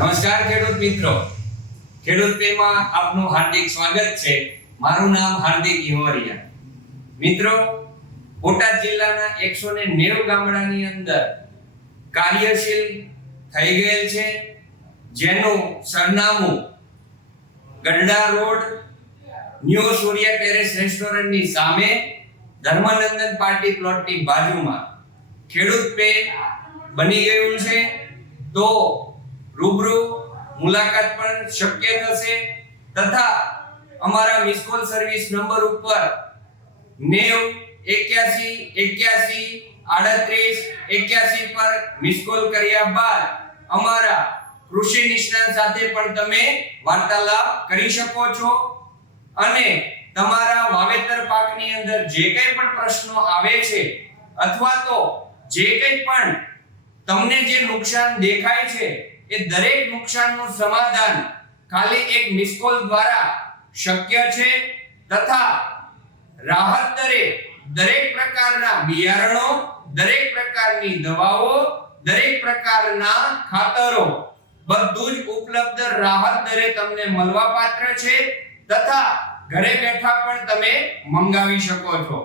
નમસ્કાર ખેડૂત મિત્રો, ખેડૂત પેમાં આપનું હાર્દિક સ્વાગત છે। મારું નામ હાર્દિક ઈહોરિયા। મિત્રો, બોટાદ જિલ્લાના 190 ગામડાની અંદર કાર્યશીલ થઈ ગયેલ છે, જેનું સરનામું ગઢડા રોડ ન્યૂ સૂર્ય ટેરેસ રેસ્ટોરન્ટની સામે ધર્મનંદન પાર્ટી પ્લોટની બાજુમાં ખેડૂત પે બની ગયું છે। તો રૂબરૂ મુલાકાત પણ શક્ય થશે તથા અમારા મિસ કોલ સર્વિસ નંબર ઉપર 90 81 81 38 81 પર મિસ કોલ કર્યા બાદ અમારા કૃષિ નિષ્ણાત સાથે પણ તમે વાર્તાલાપ કરી શકો છો અને તમારા વાવેતર પાકની અંદર જે કંઈ પણ પ્રશ્નો આવે છે અથવા તો જે કંઈ પણ તમને જે નુકસાન દેખાય છે એ દરેક નુકસાનનું સમાધાન ખાલી એક મિસ કોલ દ્વારા શક્ય છે તથા રાહત દરે દરેક પ્રકારના બિયારણો, દરેક પ્રકારની દવાઓ, દરેક પ્રકારના ખાતરો બધું જ ઉપલબ્ધ રાહત દરે તમને મળવાપાત્ર છે તથા ઘરે બેઠા પણ તમે મંગાવી શકો છો।